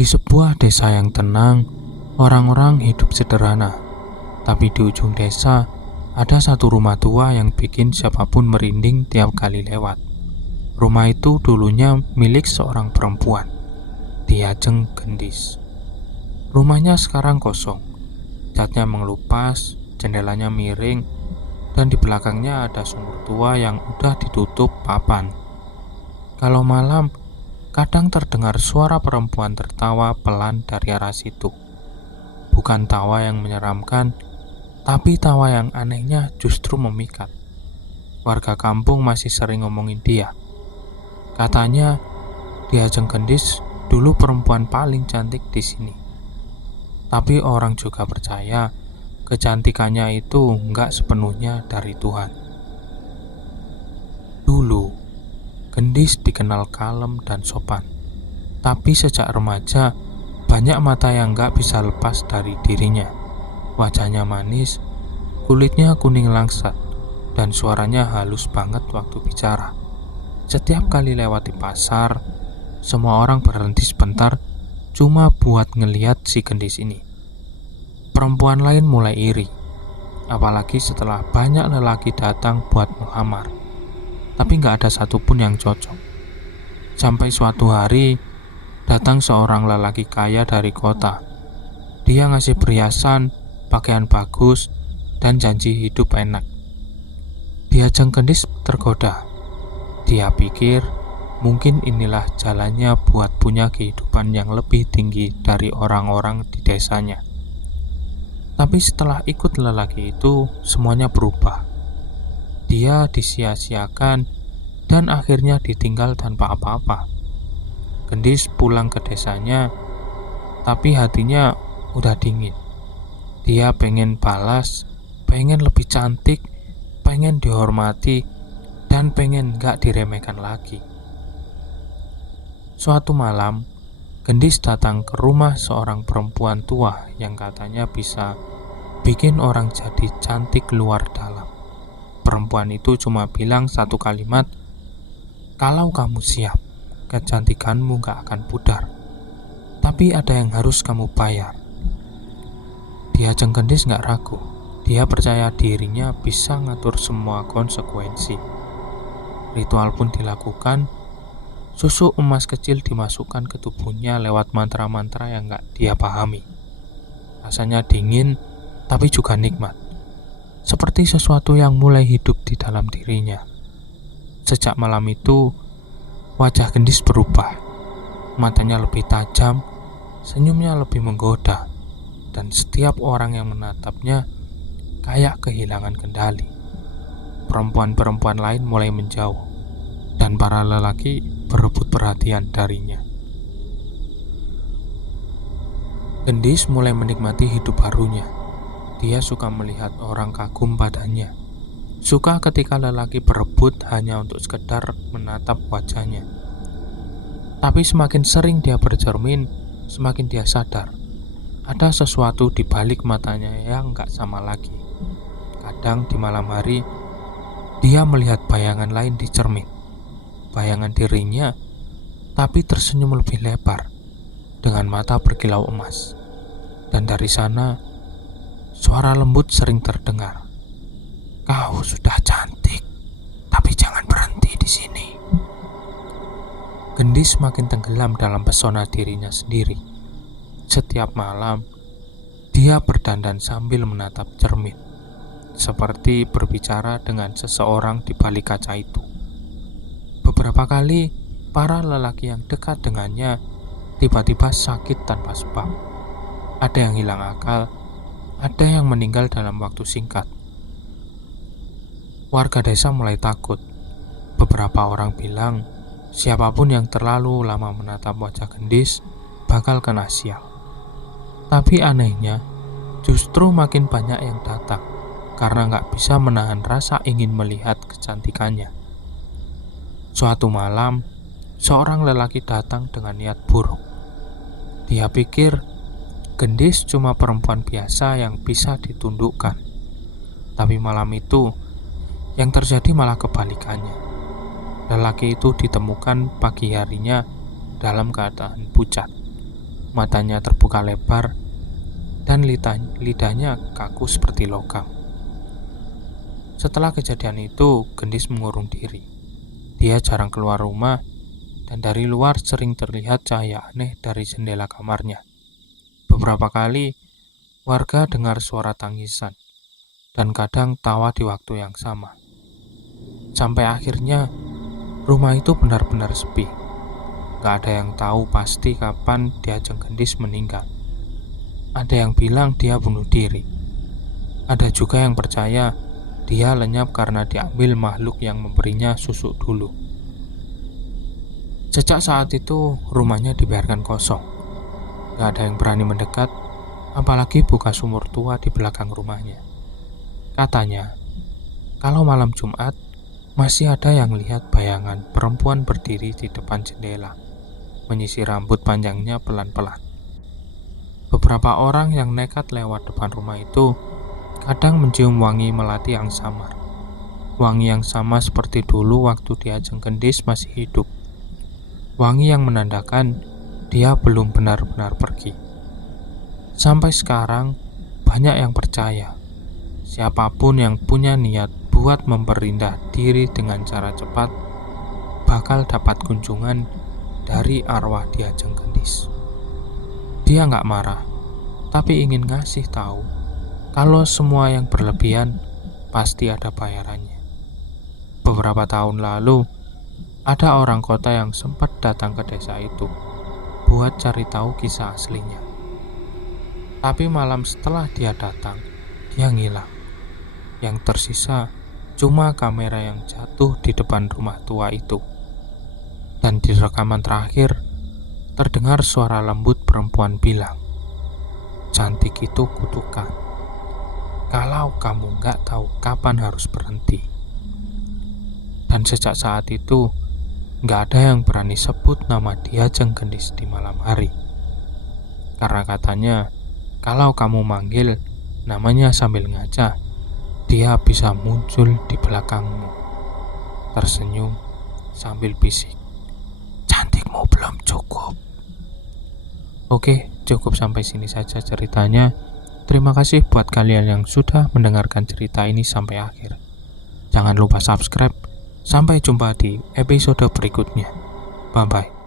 Di sebuah desa yang tenang, orang-orang hidup sederhana. Tapi di ujung desa, ada satu rumah tua yang bikin siapapun merinding tiap kali lewat. Rumah itu dulunya milik seorang perempuan, Diajeng Gendis. Rumahnya sekarang kosong, catnya mengelupas, jendelanya miring, dan di belakangnya ada sumur tua yang udah ditutup papan. Kalau malam, kadang terdengar suara perempuan tertawa pelan dari arah situ. Bukan tawa yang menyeramkan, tapi tawa yang anehnya justru memikat. Warga kampung masih sering ngomongin dia. Katanya, Diajeng Gendis dulu perempuan paling cantik di sini. Tapi orang juga percaya kecantikannya itu enggak sepenuhnya dari Tuhan. Dulu, Gendis dikenal kalem dan sopan. Tapi sejak remaja, banyak mata yang enggak bisa lepas dari dirinya. Wajahnya manis, kulitnya kuning langsat, dan suaranya halus banget waktu bicara. Setiap kali lewat di pasar, semua orang berhenti sebentar cuma buat ngeliat si Gendis ini. Perempuan lain mulai iri, apalagi setelah banyak lelaki datang buat menghamar. Tapi gak ada satupun yang cocok. Sampai suatu hari, datang seorang lelaki kaya dari kota. Dia ngasih perhiasan, pakaian bagus, dan janji hidup enak. Diajeng Gendis tergoda. Dia pikir mungkin inilah jalannya buat punya kehidupan yang lebih tinggi dari orang-orang di desanya. Tapi setelah ikut lelaki itu, semuanya berubah. Dia disia-siakan dan akhirnya ditinggal tanpa apa-apa. Gendis pulang ke desanya, tapi hatinya udah dingin. Dia pengen balas, pengen lebih cantik, pengen dihormati, dan pengen gak diremehkan lagi. Suatu malam, Gendis datang ke rumah seorang perempuan tua yang katanya bisa bikin orang jadi cantik luar dalam. Perempuan itu cuma bilang satu kalimat, "Kalau kamu siap, kecantikanmu gak akan pudar. Tapi ada yang harus kamu bayar." Diajeng Gendis gak ragu. Dia percaya dirinya bisa ngatur semua konsekuensi. Ritual pun dilakukan. Susu emas kecil dimasukkan ke tubuhnya lewat mantra-mantra yang gak dia pahami. Rasanya dingin, tapi juga nikmat. Seperti sesuatu yang mulai hidup di dalam dirinya. Sejak malam itu, wajah Gendis berubah. Matanya lebih tajam, senyumnya lebih menggoda, dan setiap orang yang menatapnya kayak kehilangan kendali. Perempuan-perempuan lain mulai menjauh, dan para lelaki berebut perhatian darinya. Gendis mulai menikmati hidup barunya. Dia suka melihat orang kagum padanya. Suka ketika lelaki berebut hanya untuk sekedar menatap wajahnya. Tapi semakin sering dia bercermin, semakin dia sadar ada sesuatu di balik matanya yang gak sama lagi. Kadang di malam hari, dia melihat bayangan lain di cermin. Bayangan dirinya, tapi tersenyum lebih lebar, dengan mata berkilau emas. Dan dari sana, suara lembut sering terdengar. "Kau sudah cantik, tapi jangan berhenti di sini." Gendis makin tenggelam dalam pesona dirinya sendiri. Setiap malam, dia berdandan sambil menatap cermin, seperti berbicara dengan seseorang di balik kaca itu. Beberapa kali, para lelaki yang dekat dengannya tiba-tiba sakit tanpa sebab. Ada yang hilang akal, ada yang meninggal dalam waktu singkat. Warga desa mulai takut. Beberapa orang bilang, siapapun yang terlalu lama menatap wajah Gendis bakal kena sial. Tapi anehnya, justru makin banyak yang datang karena gak bisa menahan rasa ingin melihat kecantikannya. Suatu malam, seorang lelaki datang dengan niat buruk. Dia pikir Gendis cuma perempuan biasa yang bisa ditundukkan. Tapi malam itu, yang terjadi malah kebalikannya. Lelaki itu ditemukan pagi harinya dalam keadaan pucat. Matanya terbuka lebar dan lidahnya kaku seperti logam. Setelah kejadian itu, Gendis mengurung diri. Dia jarang keluar rumah dan dari luar sering terlihat cahaya aneh dari jendela kamarnya. Beberapa kali warga dengar suara tangisan dan kadang tawa di waktu yang sama. Sampai akhirnya rumah itu benar-benar sepi. Gak ada yang tahu pasti kapan Ki Ajeng Gendis meninggal. Ada yang bilang dia bunuh diri. Ada juga yang percaya dia lenyap karena diambil makhluk yang memberinya susu dulu. Sejak saat itu rumahnya dibiarkan kosong. Gak ada yang berani mendekat, apalagi buka sumur tua di belakang rumahnya. Katanya, kalau malam Jumat masih ada yang lihat bayangan perempuan berdiri di depan jendela, menyisir rambut panjangnya pelan-pelan. Beberapa orang yang nekat lewat depan rumah itu kadang mencium wangi melati yang samar. Wangi yang sama seperti dulu waktu Ki Ajeng Gendis masih hidup. Wangi yang menandakan dia belum benar-benar pergi. Sampai sekarang banyak yang percaya siapapun yang punya niat buat memperindah diri dengan cara cepat bakal dapat kunjungan dari arwah Ki Ajeng Gendis. Dia nggak marah, tapi ingin ngasih tahu kalau semua yang berlebihan pasti ada bayarannya. Beberapa tahun lalu, ada orang kota yang sempat datang ke desa itu buat cari tahu kisah aslinya. Tapi malam setelah dia datang, dia ngilang. Yang tersisa cuma kamera yang jatuh di depan rumah tua itu. Dan di rekaman terakhir, terdengar suara lembut perempuan bilang, "Cantik itu kutukan. Kalau kamu nggak tahu kapan harus berhenti." Dan sejak saat itu, nggak ada yang berani sebut nama Ki Ajeng Gendis di malam hari. Karena katanya, kalau kamu manggil namanya sambil ngaca, dia bisa muncul di belakangmu, tersenyum sambil bisik, "Cantikmu belum cukup." Oke, cukup sampai sini saja ceritanya. Terima kasih buat kalian yang sudah mendengarkan cerita ini sampai akhir. Jangan lupa subscribe. Sampai jumpa di episode berikutnya. Bye-bye.